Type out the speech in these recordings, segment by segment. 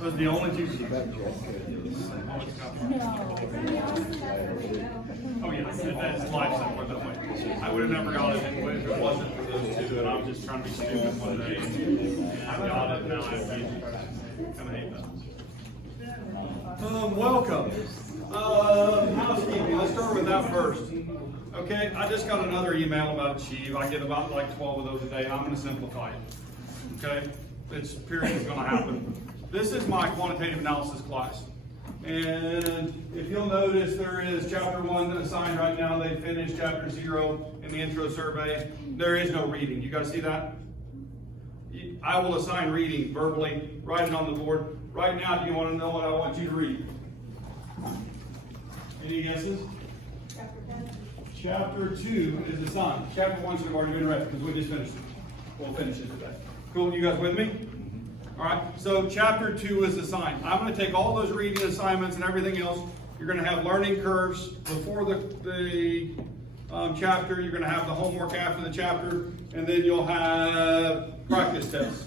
Those are the only two. Oh yeah, that's life somewhere that way. I would have never got it if it wasn't for those two, and I was just trying to be stupid one day. I got it, now I kind of hate that. Welcome. Housekeeping, let's start with that first. Okay, I just got another email about CHE114. I get about like 12 of those a day, and I'm going to simplify it. Okay, it's period is going to happen. This is my quantitative analysis class. And if you'll notice, there is chapter 1 assigned right now. They finished chapter 0 in the intro survey. There is no reading. You guys see that? I will assign reading verbally, write it on the board. Right now, do you want to know what I want you to read? Any guesses? Chapter 10. Chapter 2 is assigned. Chapter 1 should have already been read because we just finished it. We'll finish it today. Cool, you guys with me? All right, so chapter 2 is assigned. I'm going to take all those reading assignments and everything else. You're going to have learning curves before the chapter. You're going to have the homework after the chapter, and then you'll have practice tests.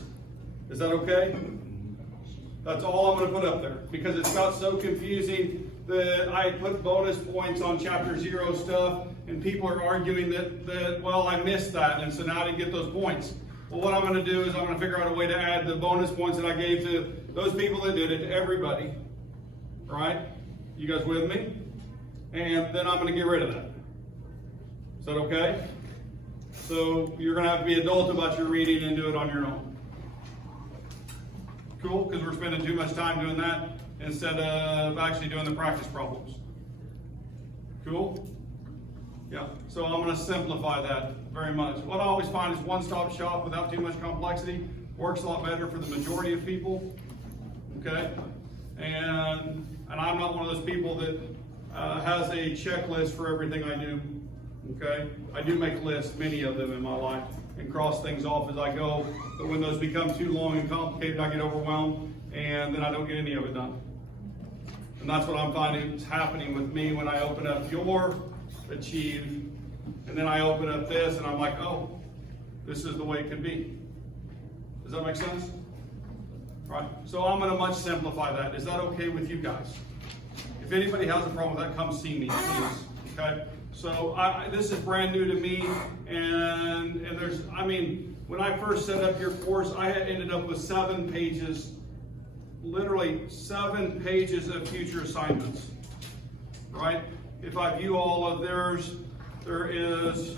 Is that okay? That's all I'm going to put up there because it's got so confusing that I put bonus points on chapter 0 stuff, and people are arguing that well, I missed that, and so now I didn't get those points. Well, what I'm going to do is I'm going to figure out a way to add the bonus points that I gave to those people that did it to everybody. All right? You guys with me? And then I'm going to get rid of that. Is that okay? So you're going to have to be adult about your reading and do it on your own. Cool? Because we're spending too much time doing that instead of actually doing the practice problems. Cool? Yeah, so I'm going to simplify that very much. What I always find is one-stop shop without too much complexity works a lot better for the majority of people. Okay, and I'm not one of those people that has a checklist for everything I do. Okay, I do make lists, many of them in my life, and cross things off as I go. But when those become too long and complicated, I get overwhelmed, and then I don't get any of it done. And that's what I'm finding is happening with me when I open up your Achieve, and then I open up this and I'm like, oh, this is the way it could be. Does that make sense? All right, so I'm going to much simplify that. Is that okay with you guys? If anybody has a problem with that, come see me, please. Okay, so this is brand new to me, and there's, I mean, when I first set up your course, I had ended up with 7 pages, literally 7 pages of future assignments, right? If I view all of theirs, there is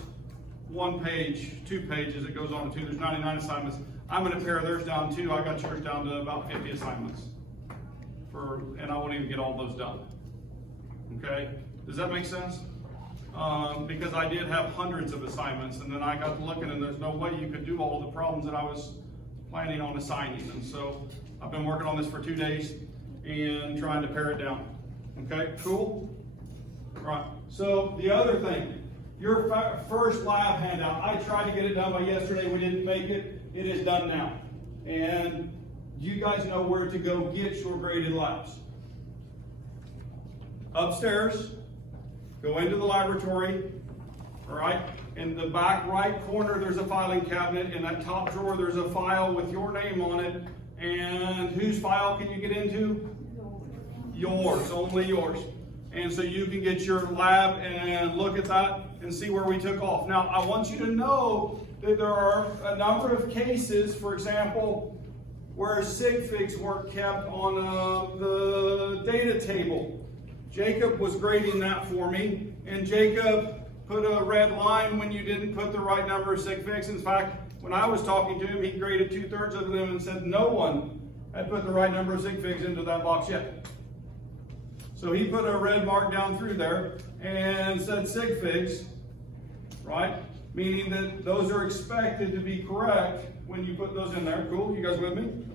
1 page, 2 pages, it goes on to 2, there's 99 assignments. I'm going to pare theirs down too. I got yours down to about 50 assignments. And I won't even get all those done. Okay? Does that make sense? Because I did have hundreds of assignments, and then I got to looking, and there's no way you could do all the problems that I was planning on assigning. And so I've been working on this for 2 days and trying to pare it down. Okay, cool? Right, so the other thing, your first lab handout, I tried to get it done by yesterday, we didn't make it, it is done now. And you guys know where to go get your graded labs. Upstairs, go into the laboratory, all right? In the back right corner, there's a filing cabinet. In that top drawer, there's a file with your name on it. And whose file can you get into? Yours, only yours. And so you can get your lab and look at that and see where we took off. Now, I want you to know that there are a number of cases, for example, where sig figs weren't kept on the data table. Jacob was grading that for me, and Jacob put a red line when you didn't put the right number of sig figs. In fact, when I was talking to him, he graded 2/3 of them and said no one had put the right number of sig figs into that box yet. So he put a red mark down through there and said sig figs, right? Meaning that those are expected to be correct when you put those in there. Cool, you guys with me?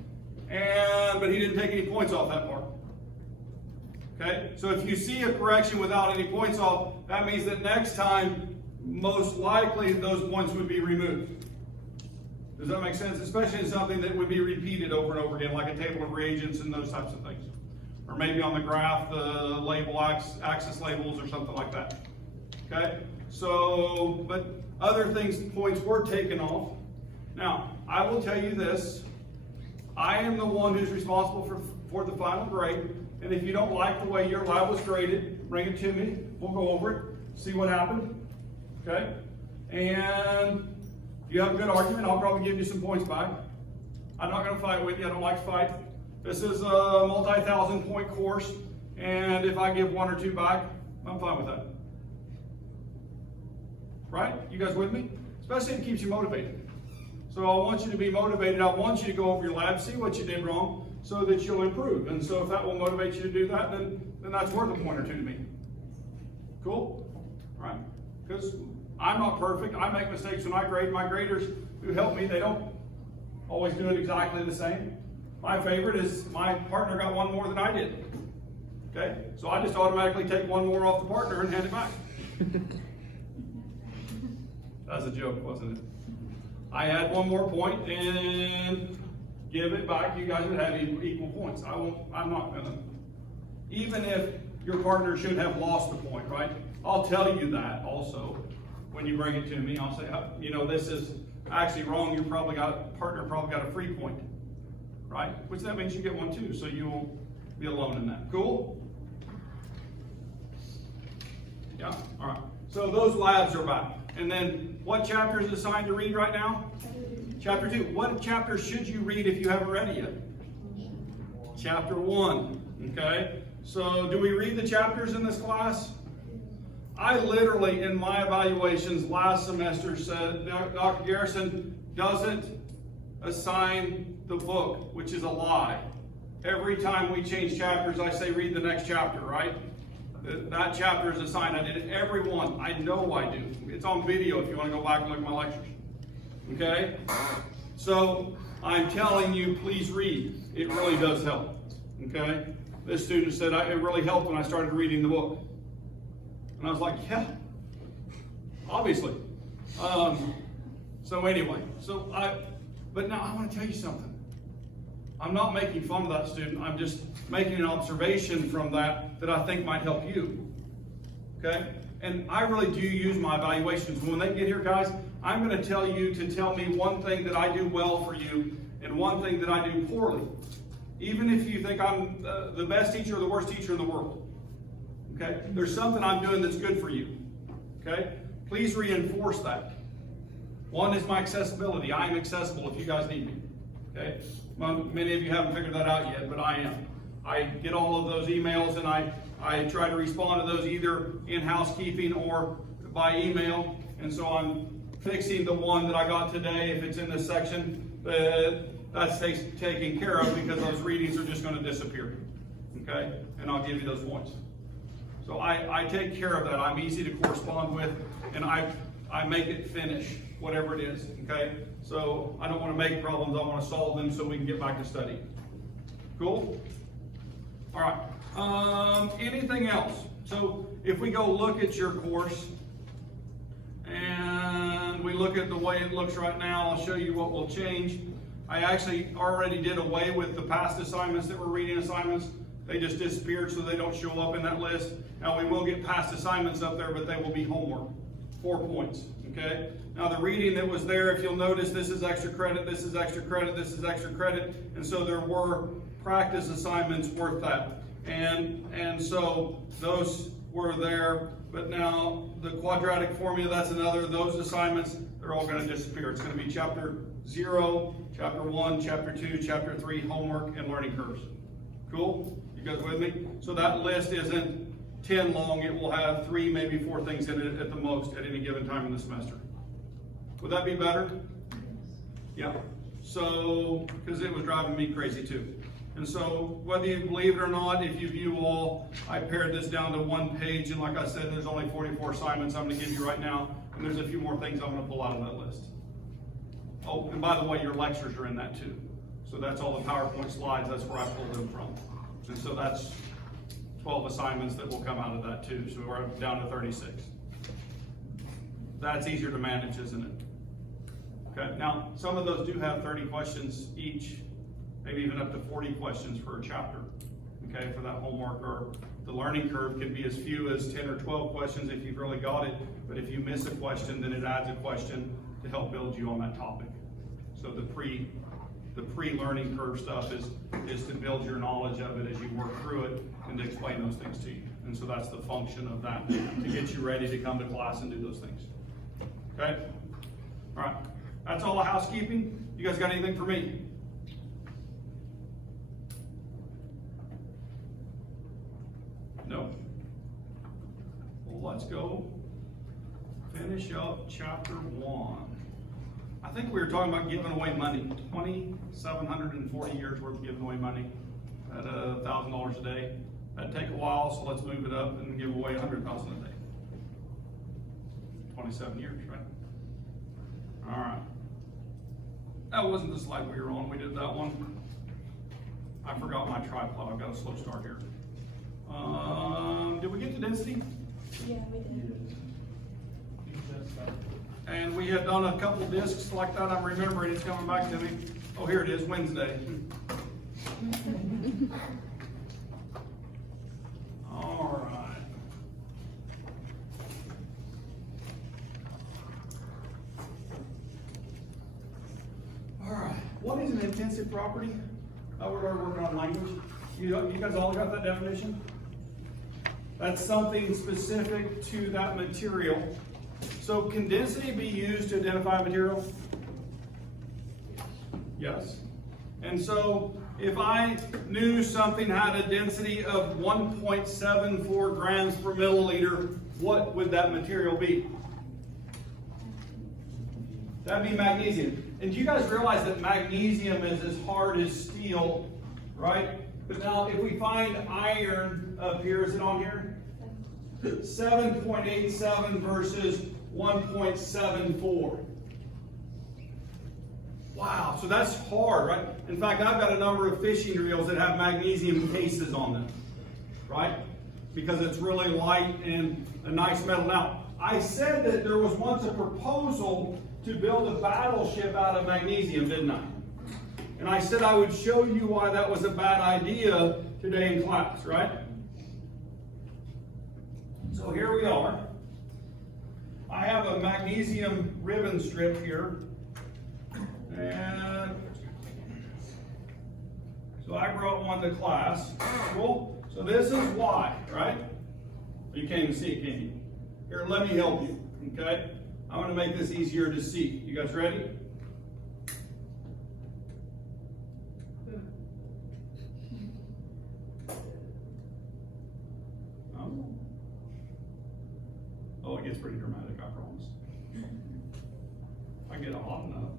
But he didn't take any points off that mark. Okay, so if you see a correction without any points off, that means that next time, most likely those points would be removed. Does that make sense? Especially in something that would be repeated over and over again, like a table of reagents and those types of things. Or maybe on the graph, the label axis labels or something like that. Okay, so, but other things, points were taken off. Now, I will tell you this, I am the one who's responsible for the final grade, and if you don't like the way your lab was graded, bring it to me, we'll go over it, see what happened, okay? And if you have a good argument, I'll probably give you some points back. I'm not gonna fight with you, I don't like to fight. This is a multi-thousand point course, and if I give 1 or 2 back, I'm fine with that. Right? You guys with me? Especially if it keeps you motivated. So I want you to be motivated. I want you to go over your lab, see what you did wrong, so that you'll improve. And so if that will motivate you to do that, then that's worth a point or 2 to me. Cool? All right? Because I'm not perfect. I make mistakes when I grade. My graders who help me, they don't always do it exactly the same. My favorite is my partner got 1 more than I did. Okay? So I just automatically take 1 more off the partner and hand it back. That's a joke, wasn't it? I had 1 more point and give it back. You guys would have equal points. I'm not gonna, even if your partner should have lost the point, right? I'll tell you that also when you bring it to me. I'll say, you know, this is actually wrong. Partner probably got a free point, right? Which that means you get 1 too, so you won't be alone in that. Cool? Yeah, all right. So those labs are back. And then what chapter is assigned to read right now? Chapter 2. What chapter should you read if you haven't read it yet? Chapter 1. Okay. So do we read the chapters in this class? I literally, in my evaluations last semester, said Dr. Garrison doesn't assign the book, which is a lie. Every time we change chapters, I say read the next chapter, right? That chapter is assigned. I did it every one. I know I do. It's on video if you want to go back and look at my lectures. Okay? So I'm telling you, please read. It really does help. Okay? This student said it really helped when I started reading the book. And I was like, yeah, obviously. So anyway, but now I want to tell you something. I'm not making fun of that student. I'm just making an observation from that I think might help you. Okay? And I really do use my evaluations. When they get here, guys, I'm going to tell you to tell me one thing that I do well for you and one thing that I do poorly. Even if you think I'm the best teacher or the worst teacher in the world. Okay? There's something I'm doing that's good for you. Okay? Please reinforce that. One is my accessibility. I am accessible if you guys need me. Okay? Many of you haven't figured that out yet, but I am. I get all of those emails and I try to respond to those either in housekeeping or by email. And so I'm fixing the one that I got today. If it's in this section, that's taken care of because those readings are just going to disappear. Okay? And I'll give you those points. So I take care of that. I'm easy to correspond with, and I make it finish, whatever it is. Okay? So I don't want to make problems. I want to solve them so we can get back to study. Cool? All right. Anything else? So if we go look at your course and we look at the way it looks right now, I'll show you what will change. I actually already did away with the past assignments that were reading assignments. They just disappeared so they don't show up in that list. Now we will get past assignments up there, but they will be homework. 4 points. Okay? Now the reading that was there, if you'll notice, this is extra credit, this is extra credit, this is extra credit, and so there were practice assignments worth that. And so those were there, but now the quadratic formula, that's another. Those assignments, they're all going to disappear. It's going to be chapter 0, chapter 1, chapter 2, chapter 3, homework, and learning curves. Cool? You guys with me? So that list isn't 10 long. It will have 3, maybe 4 things in it at the most at any given time in the semester. Would that be better? Yeah. So, because it was driving me crazy too. And so, whether you believe it or not, if you view all, I pared this down to 1 page, and like I said, there's only 44 assignments I'm going to give you right now, and there's a few more things I'm going to pull out of that list. Oh, and by the way, your lectures are in that too. So that's all the PowerPoint slides, that's where I pulled them from. And so that's 12 assignments that will come out of that too, so we're down to 36. That's easier to manage, isn't it? Okay, now some of those do have 30 questions each, maybe even up to 40 questions for a chapter, okay, for that homework. Or the learning curve can be as few as 10 or 12 questions if you've really got it, but if you miss a question, then it adds a question to help build you on that topic. So the pre-learning curve stuff is to build your knowledge of it as you work through it and to explain those things to you. And so that's the function of that, to get you ready to come to class and do those things. Okay? All right. That's all the housekeeping. You guys got anything for me? No. Well, let's go finish up chapter 1. I think we were talking about giving away money. 2,740 years worth of giving away money at $1,000 a day. That'd take a while, so let's move it up and give away 100,000 a day. 27 years, right? All right. That wasn't the slide we were on. We did that one. I forgot my tripod. I've got a slow start here. Did we get to density? Yeah, we did. And we had done a couple discs like that. I'm remembering it's coming back to me. Oh, here it is, Wednesday. All right. All right. What is an intensive property? We're already working on language. You guys all got that definition? That's something specific to that material. So can density be used to identify a material? Yes. And so if I knew something had a density of 1.74 grams per milliliter, what would that material be? That'd be magnesium. And do you guys realize that magnesium is as hard as steel, right? But now if we find iron up here, is it on here? 7.87 versus 1.74. Wow, so that's hard, right? In fact, I've got a number of fishing reels that have magnesium cases on them, right? Because it's really light and a nice metal. Now, I said that there was once a proposal to build a battleship out of magnesium, didn't I? And I said I would show you why that was a bad idea today in class, right? So here we are. I have a magnesium ribbon strip here. And so I brought one to class. Cool. So this is why, right? You can't even see it, can you? Here, let me help you, okay? I'm going to make this easier to see. You guys ready? Oh, it gets pretty dramatic, I promise. I get it hot enough.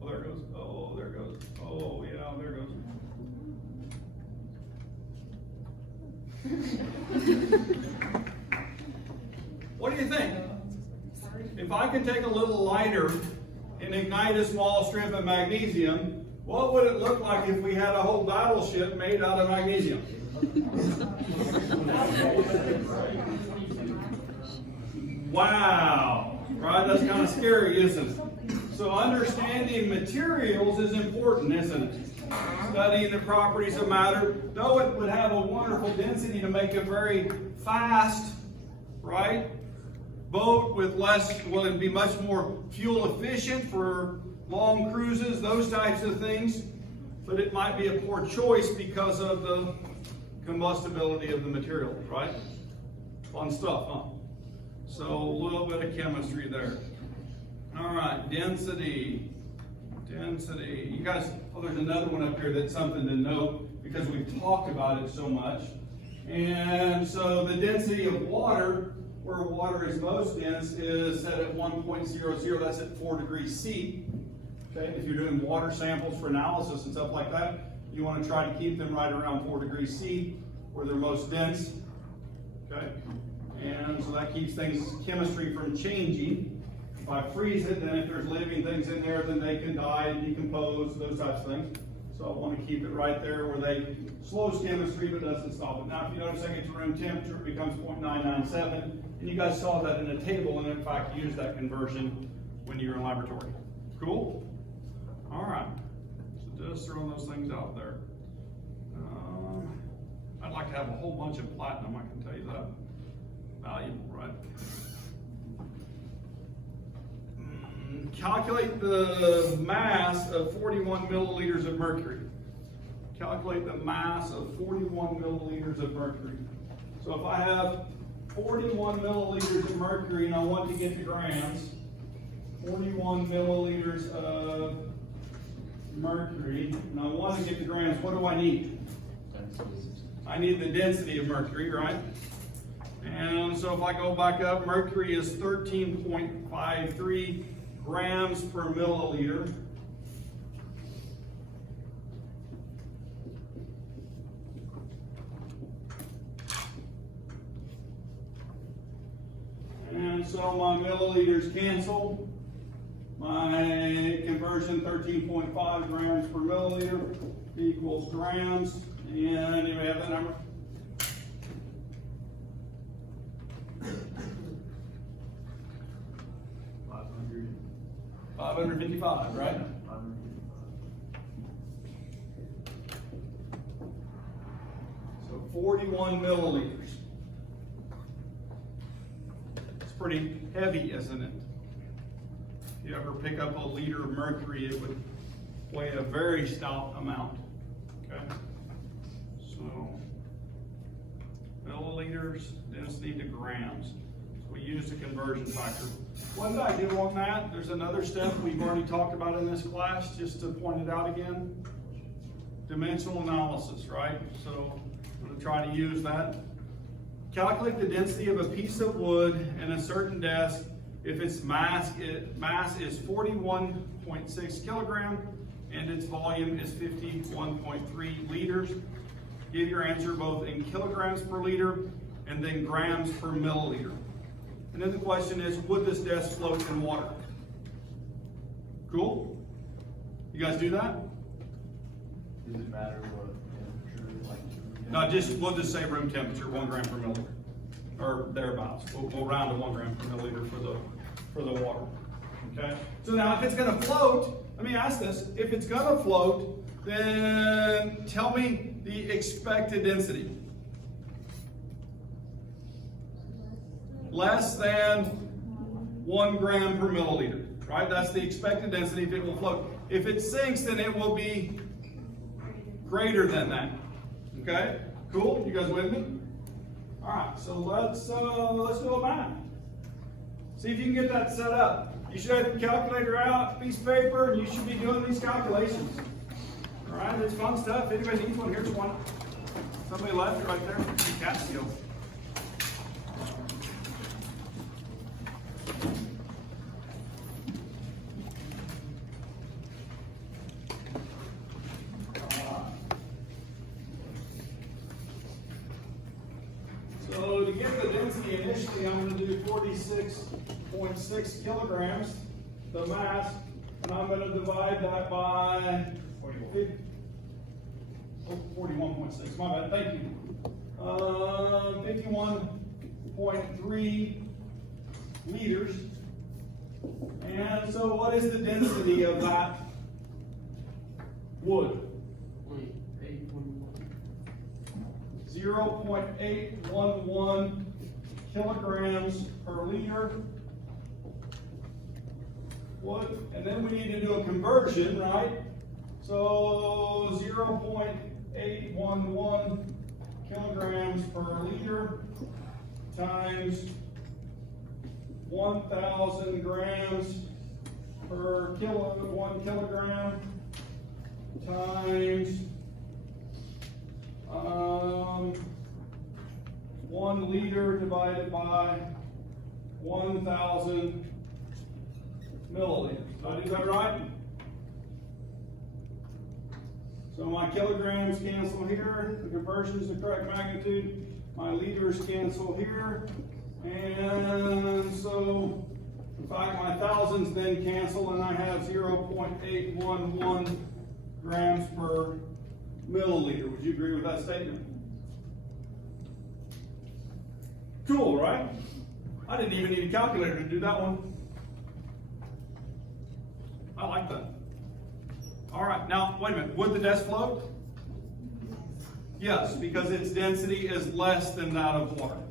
Oh, there it goes. Oh, there it goes. Oh, yeah, there it goes. What do you think? If I could take a little lighter and ignite a small strip of magnesium, what would it look like if we had a whole battleship made out of magnesium? Wow, right? That's kind of scary, isn't it? So understanding materials is important, isn't it? Studying the properties of matter, though it would have a wonderful density to make a very fast, right, boat with less, well, it'd be much more fuel efficient for long cruises, those types of things, but it might be a poor choice because of the combustibility of the material, right? Fun stuff, huh? So a little bit of chemistry there. All right, density. Density. You guys, oh, there's another one up here that's something to note because we've talked about it so much. And so the density of water, where water is most dense, is set at 1.00. That's at 4 degrees C. Okay, if you're doing water samples for analysis and stuff like that, you want to try to keep them right around 4 degrees C, where they're most dense. Okay, and so that keeps things, chemistry, from changing. If I freeze it, then if there's living things in there, then they can die and decompose, those types of things. So I want to keep it right there where they slows chemistry but doesn't stop it. Now, if you notice I get to room temperature, it becomes 0.997, and you guys saw that in a table, and in fact used that conversion when you were in laboratory. Cool? All right. So just throwing those things out there. I'd like to have a whole bunch of platinum, I can tell you that. Valuable, right? calculate the mass of 41 milliliters of mercury. Calculate the mass of 41 milliliters of mercury. So if I have 41 milliliters of mercury and I want to get the grams, 41 milliliters of mercury, and I want to get the grams, what do I need? I need the density of mercury, right? And so if I go back up, mercury is 13.53 grams per milliliter. And so my milliliters cancel. My conversion, 13.5 grams per milliliter equals grams. And anybody have that number? 555, right? So 41 milliliters. It's pretty heavy, isn't it? If you ever pick up a liter of mercury, it would weigh a very stout amount. Okay? So milliliters, density to grams. We use the conversion factor. What did I do on that? There's another step we've already talked about in this class, just to point it out again. Dimensional analysis, right? So I'm going to try to use that. Calculate the density of a piece of wood in a certain desk if its mass is 41.6 kilogram and its volume is 51.3 liters. Give your answer both in kilograms per liter and then grams per milliliter. And then the question is, would this desk float in water? Cool? You guys do that? Does it matter what temperature, like? No, we'll just say room temperature, 1 gram per milliliter, or thereabouts. We'll round to 1 gram per milliliter for the water. Okay. So now, if it's going to float, let me ask this: if it's going to float, then tell me the expected density. Less than 1 gram per milliliter, right? That's the expected density if it will float. If it sinks, then it will be greater than that. Okay? Cool? You guys with me? All right, so let's do a math. See if you can get that set up. You should have your calculator out, piece of paper, and you should be doing these calculations. All right, it's fun stuff. If anybody needs one, here's one. Somebody left it right there. Cat steal. So to get the density initially, I'm going to do 46.6 kilograms, the mass, and I'm going to divide that by 41.6, my bad, thank you. 51.3 liters. And so what is the density of that wood? 0.811 kilograms per liter wood. And then we need to do a conversion, right? So 0.811 kilograms per liter times 1,000 grams per 1 kilogram times 1 liter divided by 1,000 milliliters. Did I do that right? So my kilograms cancel here. The conversion is the correct magnitude. My liters cancel here. And so, in fact, my thousands then cancel, and I have 0.811 grams per milliliter. Would you agree with that statement? Cool, right? I didn't even need a calculator to do that one. I like that. All right, now, wait a minute. Would the desk float? Yes, because its density is less than that of water.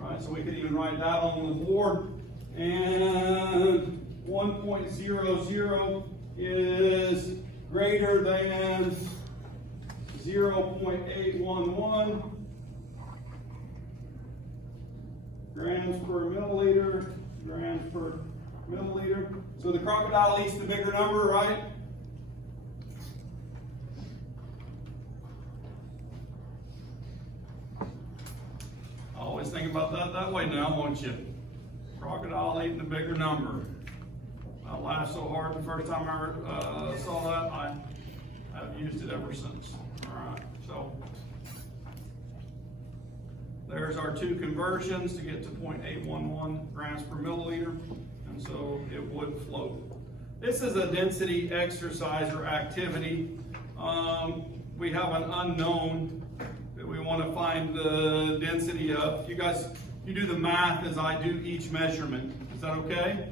All right, so we could even write that on the board. And 1.00 is greater than 0.811 grams per milliliter, grams per milliliter. So the crocodile eats the bigger number, right? Always think about that way now, won't you? Crocodile eating the bigger number. I laughed so hard the first time I saw that, I've used it ever since. All right, so there's our two conversions to get to 0.811 grams per milliliter, and so it would float. This is a density exercise or activity. We have an unknown that we want to find the density of. You guys, you do the math as I do each measurement. Is that okay?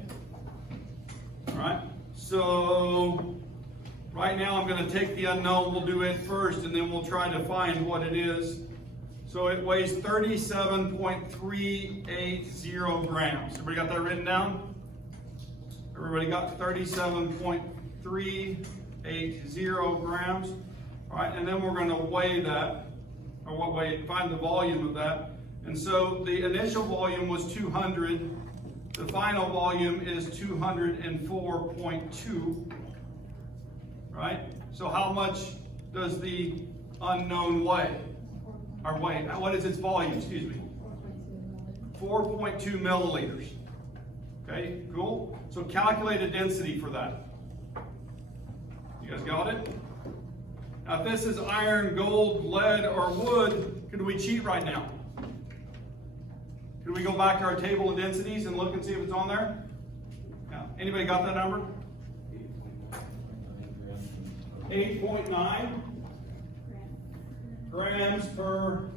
All right, so right now I'm going to take the unknown, we'll do it first, and then we'll try to find what it is. So it weighs 37.380 grams. Everybody got that written down? Everybody got 37.380 grams? All right, and then we're going to weigh that, or find the volume of that. And so the initial volume was 200. The final volume is 204.2, right? So how much does the unknown weigh? Or weigh, what is its volume, excuse me? 4.2 milliliters. Okay, cool. So calculate a density for that. You guys got it? Now if this is iron, gold, lead, or wood, could we cheat right now? Could we go back to our table of densities and look and see if it's on there? Yeah. Anybody got that number? 8.9 grams per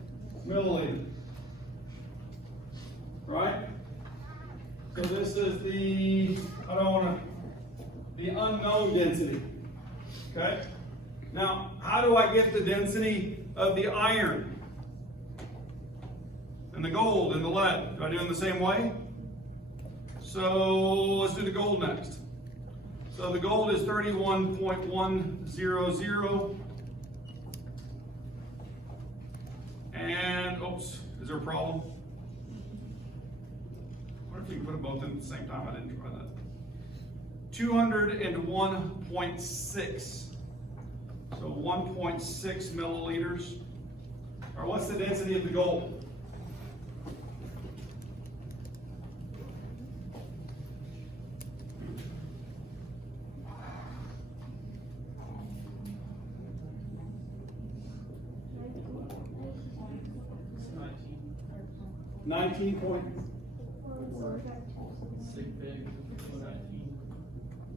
milliliter. Right? So this is the unknown density. Okay? Now, how do I get the density of the iron? And the gold and the lead. Do I do it in the same way? So let's do the gold next. So the gold is 31.100. And, oops, is there a problem? What if you can put them both in at the same time? I didn't try that. 201.6. So 1.6 milliliters. Or what's the density of the gold? Nineteen point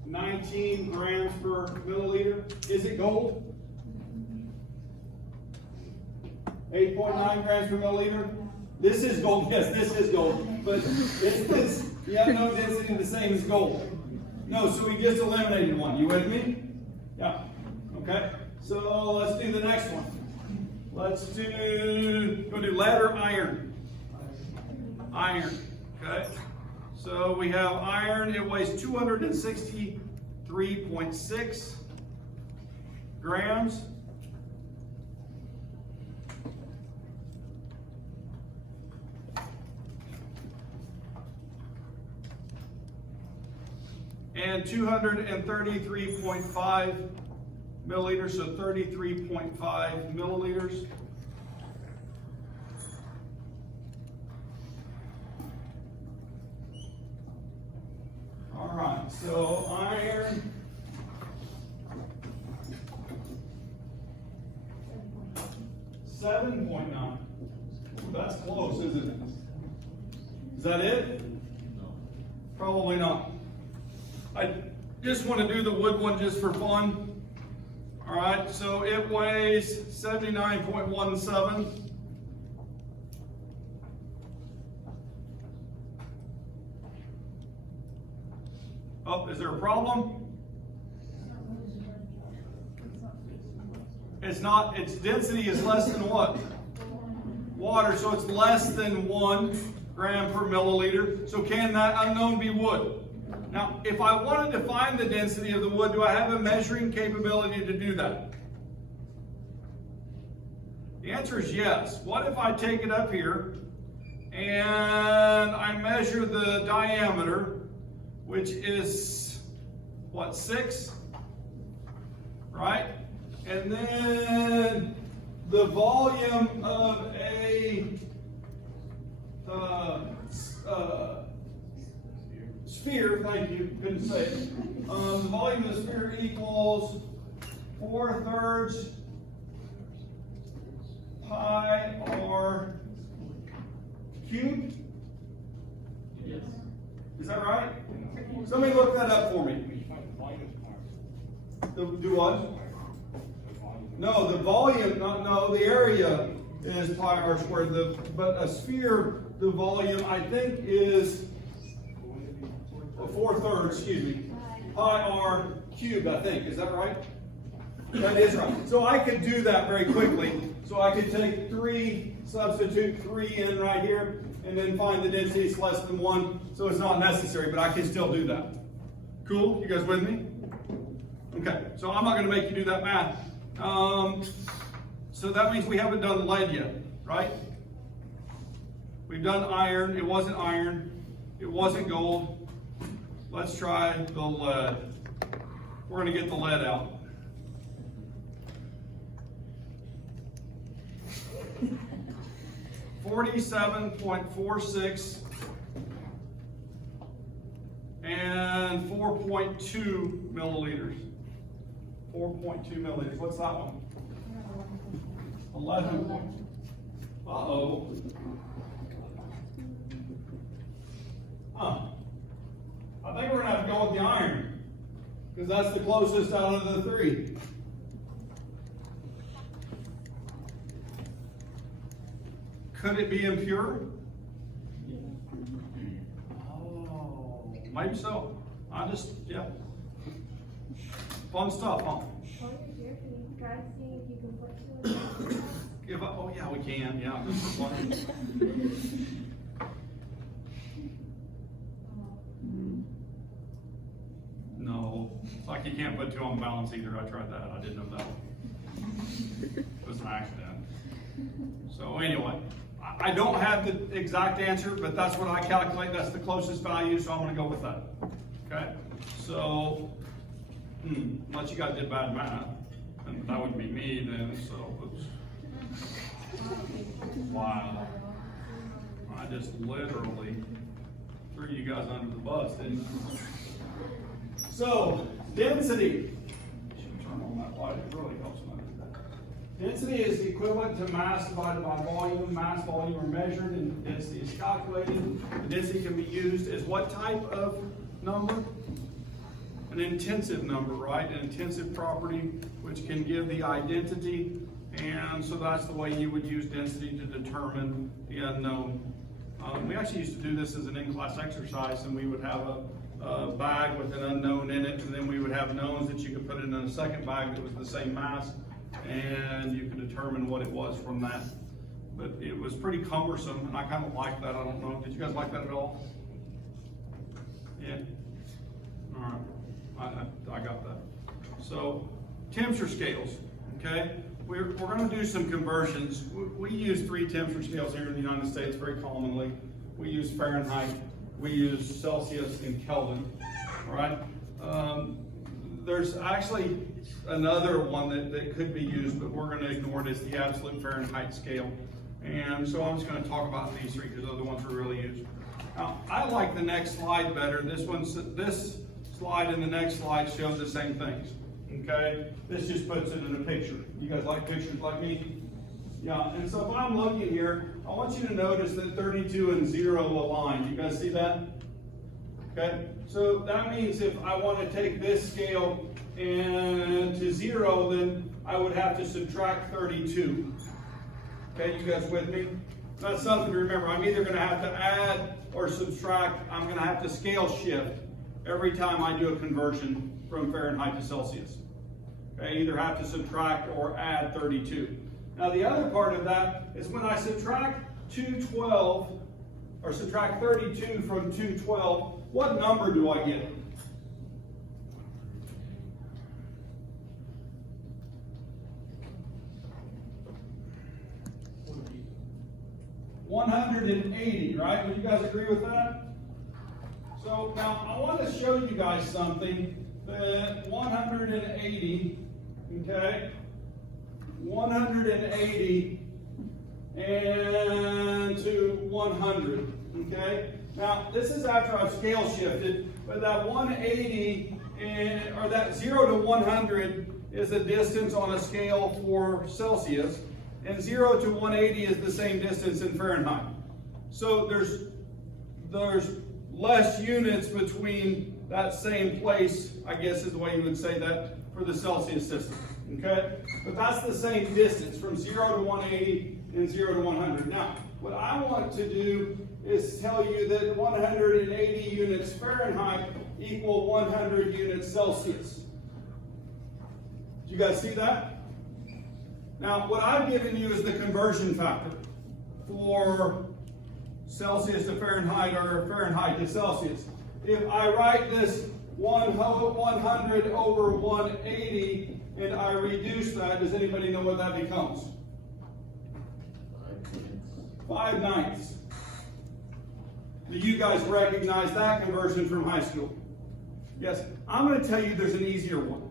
19 grams per milliliter. Is it gold? 8.9 grams per milliliter. This is gold. Yes, this is gold. But it's the unknown density the same as gold. No, so we just eliminated one. You with me? Yeah. Okay. So let's do the next one. Let's do lead or iron. Iron, okay? So we have iron, it weighs 263.6 grams. And 233.5 milliliters, so 33.5 milliliters. All right, so iron, 7.9. That's close, isn't it? Is that it? No. Probably not. I just want to do the wood one just for fun. All right, so it weighs 79.17. Oh, is there a problem? It's not, its density is less than what? Water, so it's less than 1 gram per milliliter. So can that unknown be wood? Now, if I wanted to find the density of the wood, do I have a measuring capability to do that? The answer is yes. What if I take it up here and I measure the diameter, which is, what, 6? Right? And then the volume of a sphere, thank you, couldn't say it. The volume of the sphere equals 4/3 pi r cubed. Yes. Is that right? Somebody look that up for me. Do what? No, the volume, no, the area is pi r squared. But a sphere, the volume, I think, is 4/3, excuse me, pi r cubed, I think. Is that right? That is right. So I could do that very quickly. So I could take 3, substitute 3 in right here, and then find the density is less than 1. So it's not necessary, but I can still do that. Cool? You guys with me? Okay, so I'm not going to make you do that math. So that means we haven't done lead yet, right? We've done iron. It wasn't iron. It wasn't gold. Let's try the lead. We're going to get the lead out. $47.46 and 4.2 milliliters. 4.2 milliliters. What's that one? 11. Uh-oh. I think we're going to have to go with the iron, because that's the closest out of the 3. Could it be impure? Oh, maybe so. Yeah. Fun stuff, huh? While you're here, can you try to see if you can put two? Oh yeah, we can, yeah, just for fun. No, it's like you can't put 2 on balance either. I tried that. I didn't know that. It was an accident. So anyway, I don't have the exact answer, but that's what I calculate. That's the closest value, so I'm going to go with that. Okay? So, unless you guys did bad math, and that would be me then, so, oops. Wow. I just literally threw you guys under the bus, didn't I? So, density. I should turn on that light, it really helps me understand. Density is equivalent to mass divided by volume. Mass, volume are measured, and density is calculated. The density can be used as what type of number? An intensive number, right? An intensive property, which can give the identity. And so that's the way you would use density to determine the unknown. We actually used to do this as an in-class exercise, and we would have a bag with an unknown in it, and then we would have knowns that you could put in a second bag that was the same mass, and you could determine what it was from that. But it was pretty cumbersome, and I kind of liked that. I don't know, did you guys like that at all? Yeah? All right, I got that. So, temperature scales, okay? We're going to do some conversions. We use 3 temperature scales here in the United States very commonly. We use Fahrenheit, we use Celsius and Kelvin, all right? There's actually another one that could be used, but we're going to ignore it as the absolute Fahrenheit scale. And so I'm just going to talk about these 3 because they're the ones we really use. Now, I like the next slide better. This slide and the next slide show the same things. Okay, this just puts it in a picture. You guys like pictures like me? Yeah, and so if I'm looking here, I want you to notice that 32 and 0 align. You guys see that? Okay, so that means if I want to take this scale and to 0, then I would have to subtract 32. Okay, you guys with me? That's something to remember. I'm either going to have to add or subtract. I'm going to have to scale shift every time I do a conversion from Fahrenheit to Celsius. Okay, either have to subtract or add 32. Now the other part of that is when I subtract 212, or subtract 32 from 212, what number do I get? 180, right? Would you guys agree with that? So now I want to show you guys something that 180, okay? 180 and to 100, okay? Now this is after I've scale shifted, but that 180 or that 0 to 100 is the distance on a scale for Celsius, and 0 to 180 is the same distance in Fahrenheit. So there's less units between that same place, I guess is the way you would say that, for the Celsius system, okay? But that's the same distance from 0 to 180 and 0 to 100. Now, what I want to do is tell you that 180 units Fahrenheit equal 100 units Celsius. Do you guys see that? Now, what I've given you is the conversion factor for Celsius to Fahrenheit or Fahrenheit to Celsius. If I write this 100 over 180 and I reduce that, does anybody know what that becomes? 5/9. Do you guys recognize that conversion from high school? Yes. I'm going to tell you there's an easier one.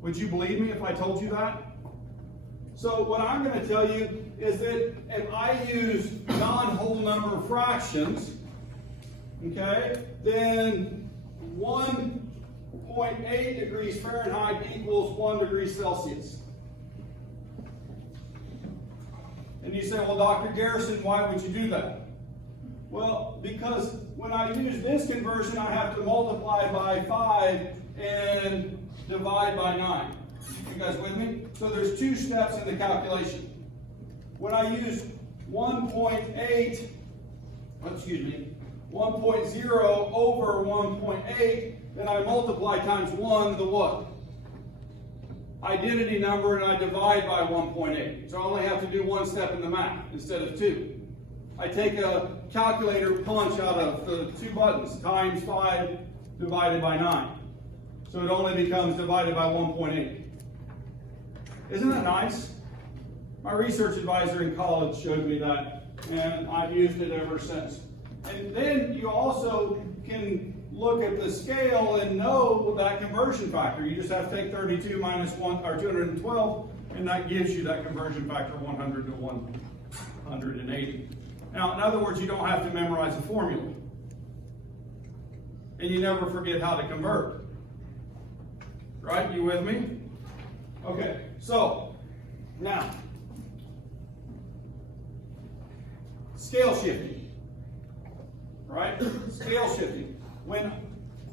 Would you believe me if I told you that? So what I'm going to tell you is that if I use non-whole number fractions, okay, then 1.8 degrees Fahrenheit equals 1 degree Celsius. And you say, well, Dr. Garrison, why would you do that? Well, because when I use this conversion, I have to multiply by 5 and divide by 9. You guys with me? So there's 2 steps in the calculation. When I use 1.0 over 1.8, then I multiply times 1 the what? Identity number, and I divide by 1.8. So I only have to do 1 step in the math instead of 2. I take a calculator punch out of the 2 buttons, times 5 divided by 9. So it only becomes divided by 1.8. Isn't that nice? My research advisor in college showed me that, and I've used it ever since. And then you also can look at the scale and know that conversion factor. You just have to take 32 minus 212, and that gives you that conversion factor 100 to 180. Now, in other words, you don't have to memorize a formula. And you never forget how to convert. Right? You with me? Okay, so now scale shifting. Right? Scale shifting. Well,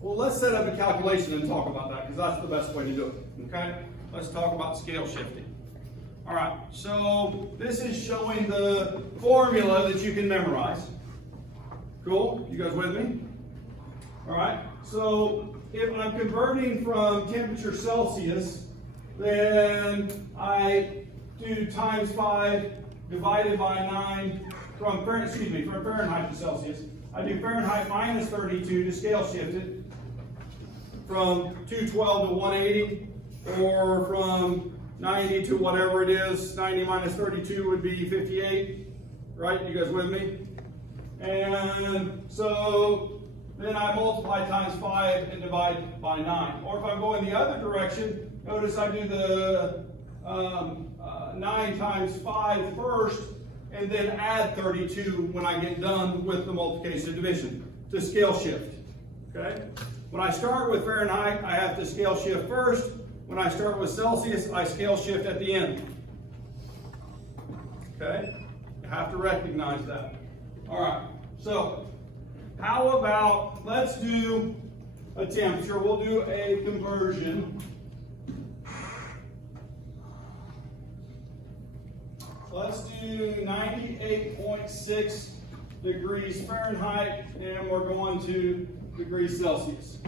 let's set up a calculation and talk about that, because that's the best way to do it. Okay? Let's talk about scale shifting. All right, so this is showing the formula that you can memorize. Cool? You guys with me? All right, so if I'm converting from temperature Celsius, then I do times 5 divided by 9 from Fahrenheit to Celsius. I do Fahrenheit minus 32 to scale shift it from 212 to 180, or from 90 to whatever it is. 90 minus 32 would be 58, right? You guys with me? And so then I multiply times 5 and divide by 9. Or if I'm going the other direction, notice I do the 9 times 5 first, and then add 32 when I get done with the multiplication and division to scale shift. Okay? When I start with Fahrenheit, I have to scale shift first. When I start with Celsius, I scale shift at the end. Okay? You have to recognize that. All right. So, how about, let's do a temperature. We'll do a conversion. Let's do 98.6 degrees Fahrenheit, and we're going to degrees Celsius.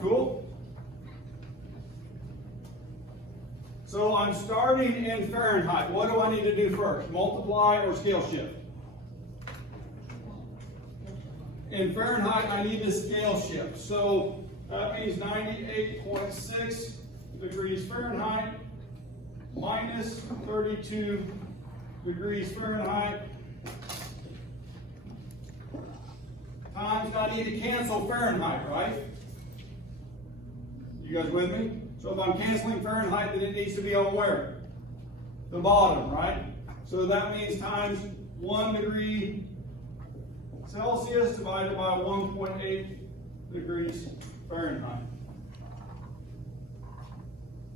Cool? So I'm starting in Fahrenheit. What do I need to do first? Multiply or scale shift? In Fahrenheit, I need to scale shift. So that means 98.6 degrees Fahrenheit minus 32 degrees Fahrenheit times, now I need to cancel Fahrenheit, right? You guys with me? So if I'm canceling Fahrenheit, then it needs to be on where? The bottom, right? So that means times 1 degree Celsius divided by 1.8 degrees Fahrenheit.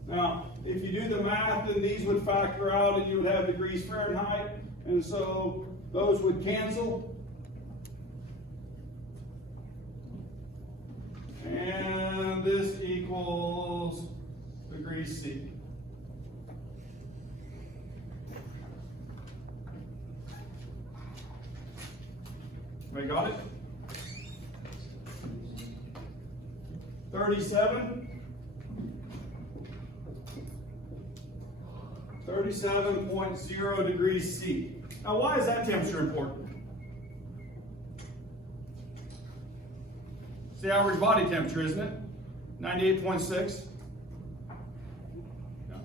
Now, if you do the math, then these would factor out and you would have degrees Fahrenheit, and so those would cancel. And this equals degrees C. We got it? 37.0 degrees C. Now, why is that temperature important? It's the average body temperature, isn't it? 98.6. Yeah.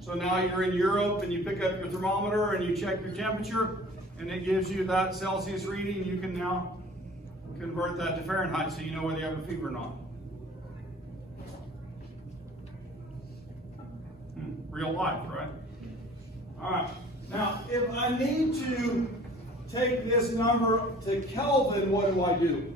So now you're in Europe and you pick up your thermometer and you check your temperature and it gives you that Celsius reading. You can now convert that to Fahrenheit so you know whether you have a fever or not. Real life, right? All right. Now, if I need to take this number to Kelvin, what do?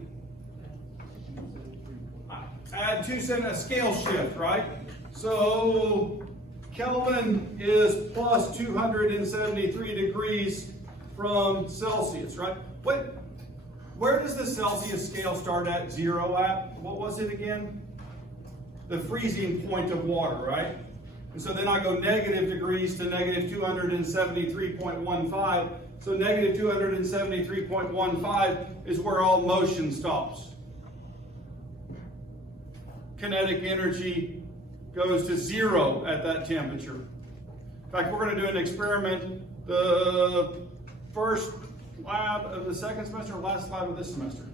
I add 2 cents, a scale shift, right? So Kelvin is plus 273 degrees from Celsius, right? Where does the Celsius scale start at? 0 at? What was it again? The freezing point of water, right? And so then I go negative degrees to negative 273.15. So negative 273.15 is where all motion stops. Kinetic energy goes to 0 at that temperature. In fact, we're going to do an experiment the first lab of the second semester or last lab of this semester.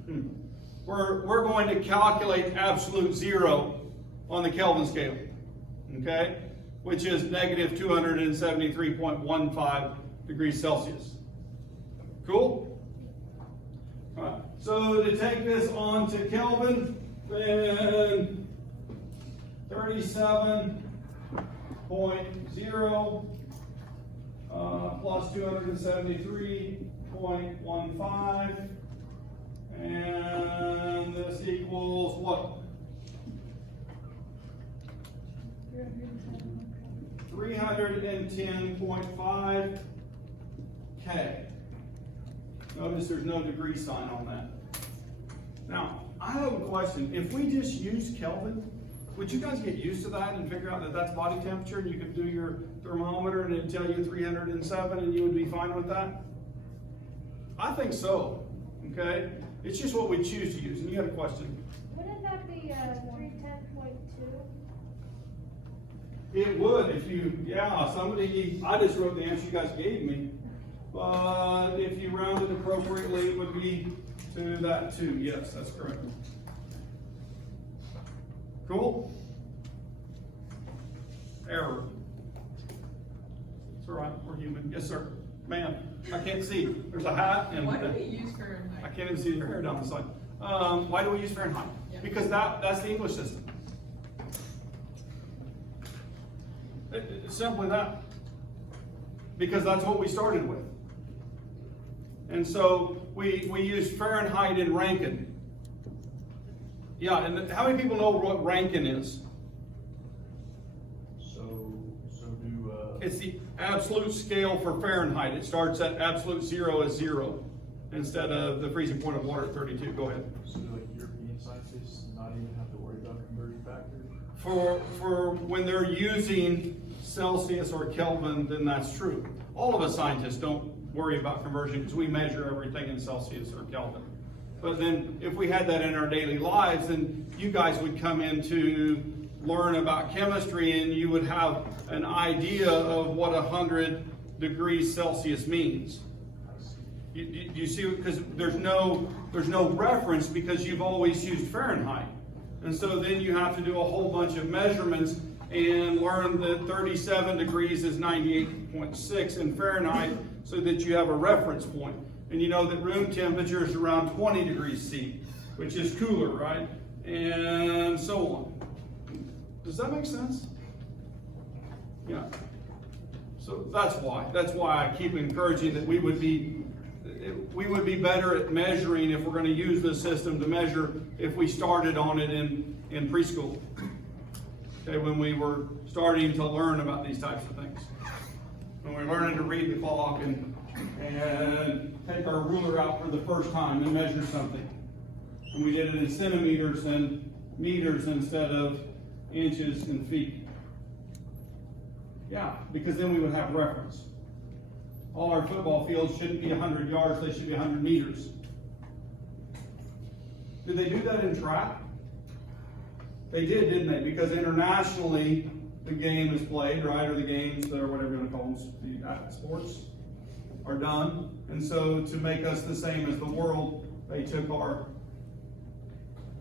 We're going to calculate absolute 0 on the Kelvin scale, okay? Which is negative 273.15 degrees Celsius. Cool? All right. So to take this on to Kelvin, then 37.0 plus 273.15, and this equals what? 310.5 K. Notice there's no degree sign on that. Now, I have a question. If we just use Kelvin, would you guys get used to that and figure out that that's body temperature and you could do your thermometer and it'd tell you 307 and you would be fine with that? I think so, okay? It's just what we choose to use. And you had a question. Wouldn't that be 310.2? It would if you, somebody, I just wrote the answer you guys gave me. But if you rounded appropriately, it would be to that 2. Yes, that's correct. Cool? Error. It's all right, we're human. Yes, sir. Ma'am, I can't see. There's a hat and... Why do we use Fahrenheit? I can't even see your hair down the side. Why do we use Fahrenheit? Yeah. Because that's the English system. It's simply that. Because that's what we started with. And so we use Fahrenheit in Rankine. Yeah, and how many people know what Rankine is? It's the absolute scale for Fahrenheit. It starts at absolute 0 as 0 instead of the freezing point of water at 32. Go ahead. So like European scientists not even have to worry about converting factors? For when they're using Celsius or Kelvin, then that's true. All of us scientists don't worry about conversion because we measure everything in Celsius or Kelvin. But then if we had that in our daily lives, then you guys would come in to learn about chemistry and you would have an idea of what 100 degrees Celsius means. You see, because there's no reference because you've always used Fahrenheit. And so then you have to do a whole bunch of measurements and learn that 37 degrees is 98.6 in Fahrenheit so that you have a reference point. And you know that room temperature is around 20 degrees C, which is cooler, right? And so on. Does that make sense? Yeah. So that's why I keep encouraging that we would be better at measuring if we're going to use this system to measure if we started on it in preschool. Okay, when we were starting to learn about these types of things. When we're learning to read the clock and take our ruler out for the first time and measure something. And we did it in centimeters and meters instead of inches and feet. Yeah, because then we would have reference. All our football fields shouldn't be 100 yards, they should be 100 meters. Did they do that in track? They did, didn't they? Because internationally, the game is played, right? Or the games, or whatever you want to call them, the sports are done. And so to make us the same as the world, they took our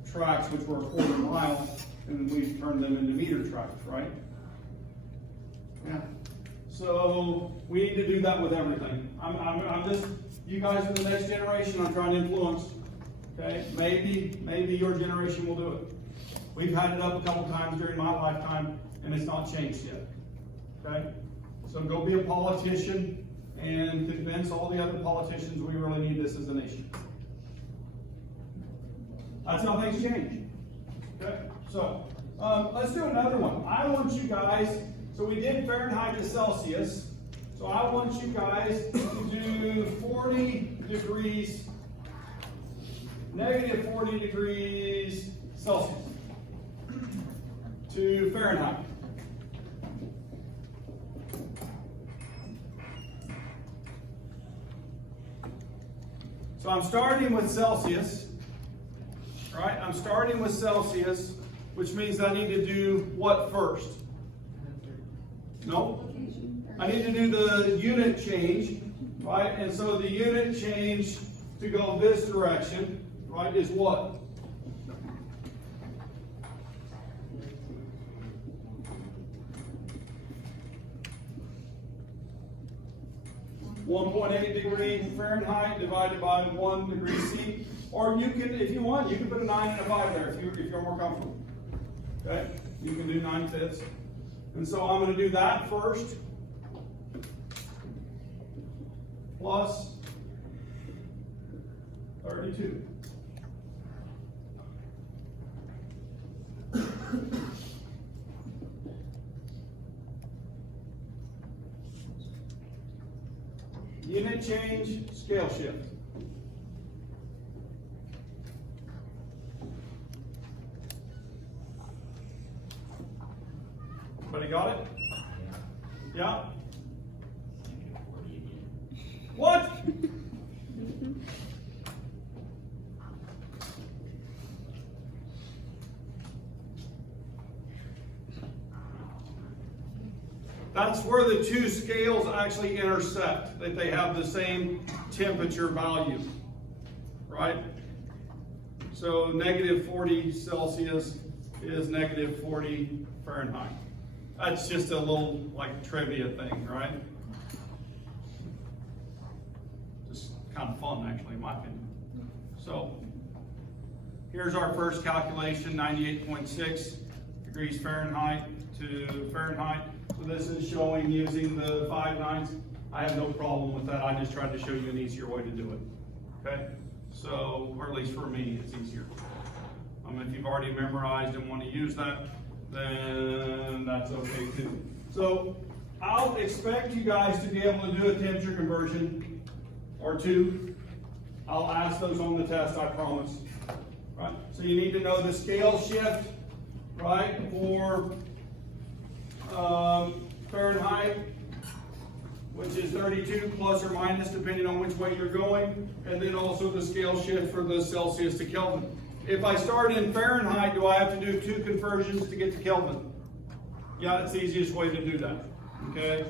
tracks, which were a quarter mile, and we turned them into meter tracks, right? Yeah. So we need to do that with everything. I'm just, you guys are the next generation I'm trying to influence. Okay? Maybe your generation will do it. We've had it up a couple times during my lifetime, and it's not changed yet. Okay? So go be a politician and convince all the other politicians we really need this as a nation. That's how things change. Okay? So let's do another one. I want you guys, so we did Fahrenheit to Celsius. So I want you guys to do 40 degrees, negative 40 degrees Celsius to Fahrenheit. So I'm starting with Celsius, right? I'm starting with Celsius, which means I need to do what first? No? I need to do the unit change, right? And so the unit change to go this direction, right, is what? .8 degree Fahrenheit divided by 1 degree C. Or you can, if you want, you can put a 9 and a 5 there if you're more comfortable. Okay? You can do 9/5. And so I'm going to do that first. Plus 32. Unit change, scale shift. Everybody got it? Yeah? What? That's where the two scales actually intersect, that they have the same temperature value, right? So negative 40 Celsius is negative 40 Fahrenheit. That's just a little like trivia thing, right? Just kind of fun actually, in my opinion. So here's our first calculation, 98.6 degrees Fahrenheit to Fahrenheit. So this is showing using the 5 nines. I have no problem with that. I just tried to show you an easier way to do it. Okay? So, or at least for me, it's easier. If you've already memorized and want to use that, then that's okay too. So I'll expect you guys to be able to do a temperature conversion or two. I'll ask those on the test, I promise. Right? So you need to know the scale shift, right, for Fahrenheit, which is 32 plus or minus depending on which way you're going, and then also the scale shift for the Celsius to Kelvin. If I start in Fahrenheit, do I have to do 2 conversions to get to Kelvin? Yeah, it's the easiest way to do that. Okay?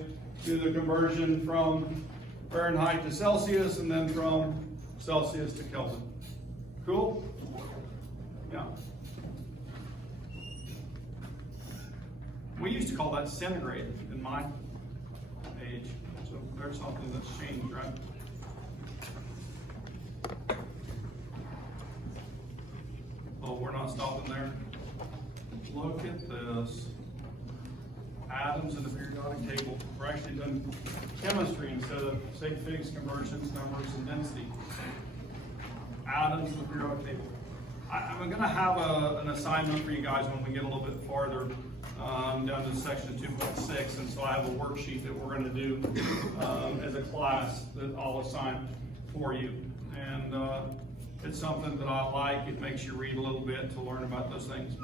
Do the conversion from Fahrenheit to Celsius and then from Celsius to Kelvin. Cool? Yeah. We used to call that centigrade in my age. So there's something that's changed, right? Oh, we're not stopping there. Look at this. Atoms in the periodic table. We're actually doing chemistry instead of sig figs, conversions, numbers, and density. Atoms in the periodic table. I'm going to have an assignment for you guys when we get a little bit farther down to section 2.6, and so I have a worksheet that we're going to do as a class that I'll assign for you. And it's something that I like. It makes you read a little bit to learn about those things.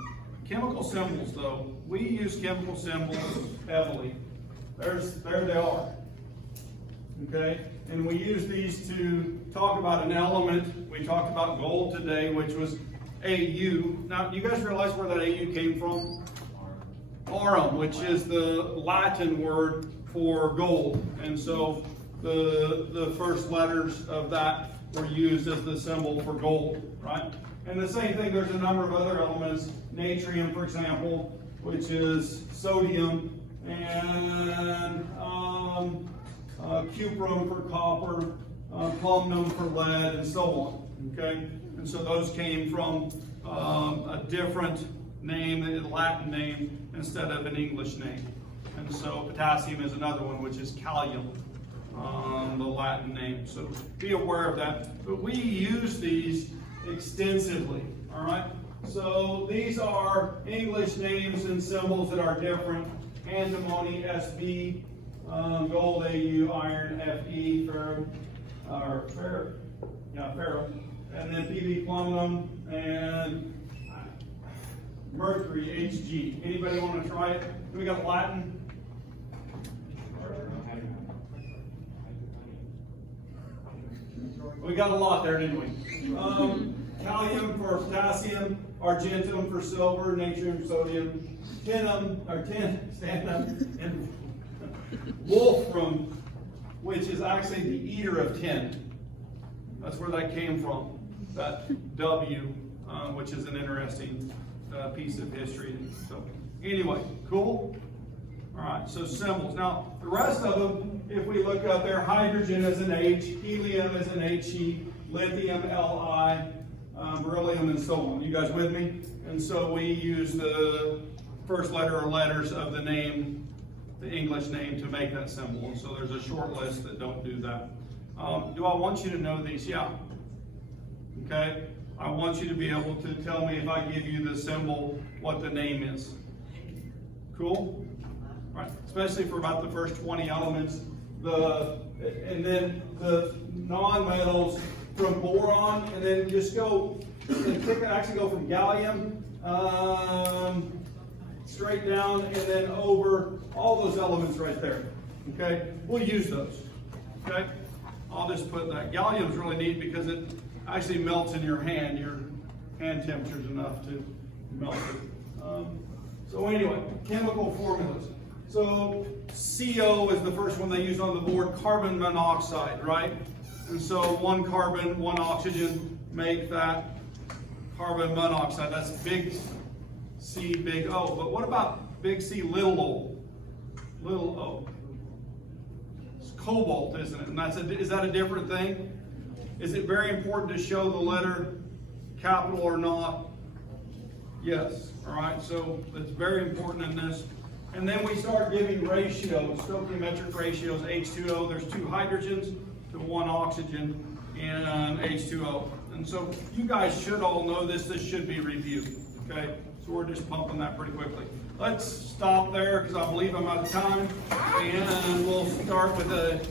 Chemical symbols, though, we use chemical symbols heavily. There they are. Okay, and we use these to talk about an element. We talked about gold today, which was AU. Now, you guys realize where that AU came from? Aurum, which is the Latin word for gold. And so the first letters of that were used as the symbol for gold, right? And the same thing, there's a number of other elements. Natrium, for example, which is sodium, and cuprum for copper, plumnum for lead, and so on, okay? And so those came from a different name, a Latin name, instead of an English name. And so potassium is another one, which is kalium, the Latin name. So be aware of that. But we use these extensively, all right? So these are English names and symbols that are different. Antimony, SB, gold, AU, iron, FE, ferrum, and then PB, plumnum, and mercury, HG. Anybody want to try it? We got Latin. We got a lot there, didn't we? Calcium for potassium, argentum for silver, natrium, sodium, stannum, and wolfram, which is actually the eater of tin. That's where that came from, that W, which is an interesting piece of history. So anyway, cool? All right, so symbols. Now, the rest of them, if we look up there, hydrogen is an H, helium is an HE, lithium, Li, beryllium, and so on. You guys with me? And so we use the first letter or letters of the name, the English name, to make that symbol. And so there's a short list that don't do that. Do I want you to know these? Yeah. Okay? I want you to be able to tell me if I give you the symbol, what the name is. Cool? Right, especially for about the first 20 elements, and then the non-metals from boron, and then just go and actually go from gallium straight down, and then over all those elements right there. Okay, we'll use those. Okay, I'll just put that. Gallium is really neat because it actually melts in your hand. Your hand temperature is enough to melt it. So anyway, chemical formulas. So CO is the first one they use on the board, carbon monoxide, right? And so one carbon, one oxygen make that carbon monoxide. That's big C, big O. But what about big C, little o? Little o. It's cobalt, isn't it? And is that a different thing? Is it very important to show the letter capital or not? Yes. All right. So it's very important in this. And then we start giving ratios, stoichiometric ratios, H2O. There's 2 hydrogens to 1 oxygen in H2O. And so you guys should all know this. This should be reviewed, okay? So we're just pumping that pretty quickly. Let's stop there because I believe I'm out of time. And we'll start with a